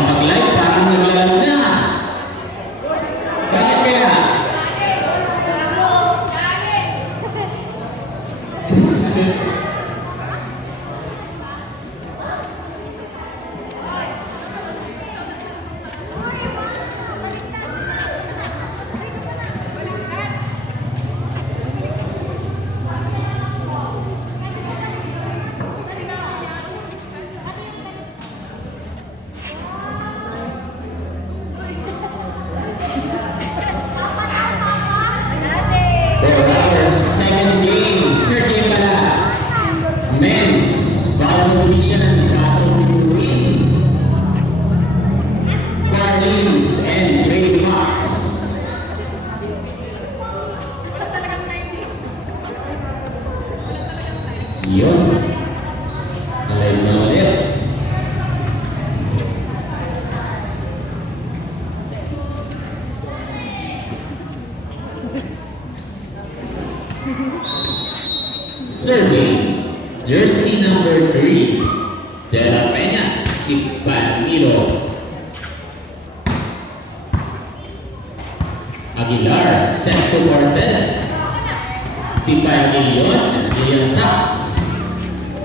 nakapag-live, parang naglalag na. Bakit kaya? Second game, third game pala. Men's volleyball division battle between Marlins and Grey Fox. Yun. Alive na ulit. Serving, jersey number 3, De La Peña, si Palmiro. Aguilar, set to Cortez. Si Palmillon, Lilian Tax.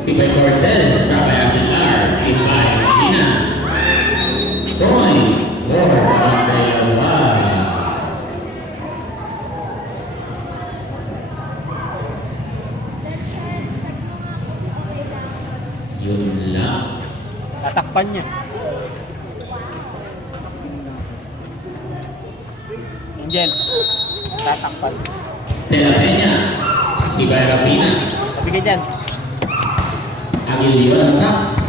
Si Cortez, Cabay Aguilar, si Palmina. Point for Barangay Alvar. Yun lang. Tatakpan niya. Angel, tatakpan. De La Peña, si Bayrapina. Sabi ka dyan. Aguilion Tax.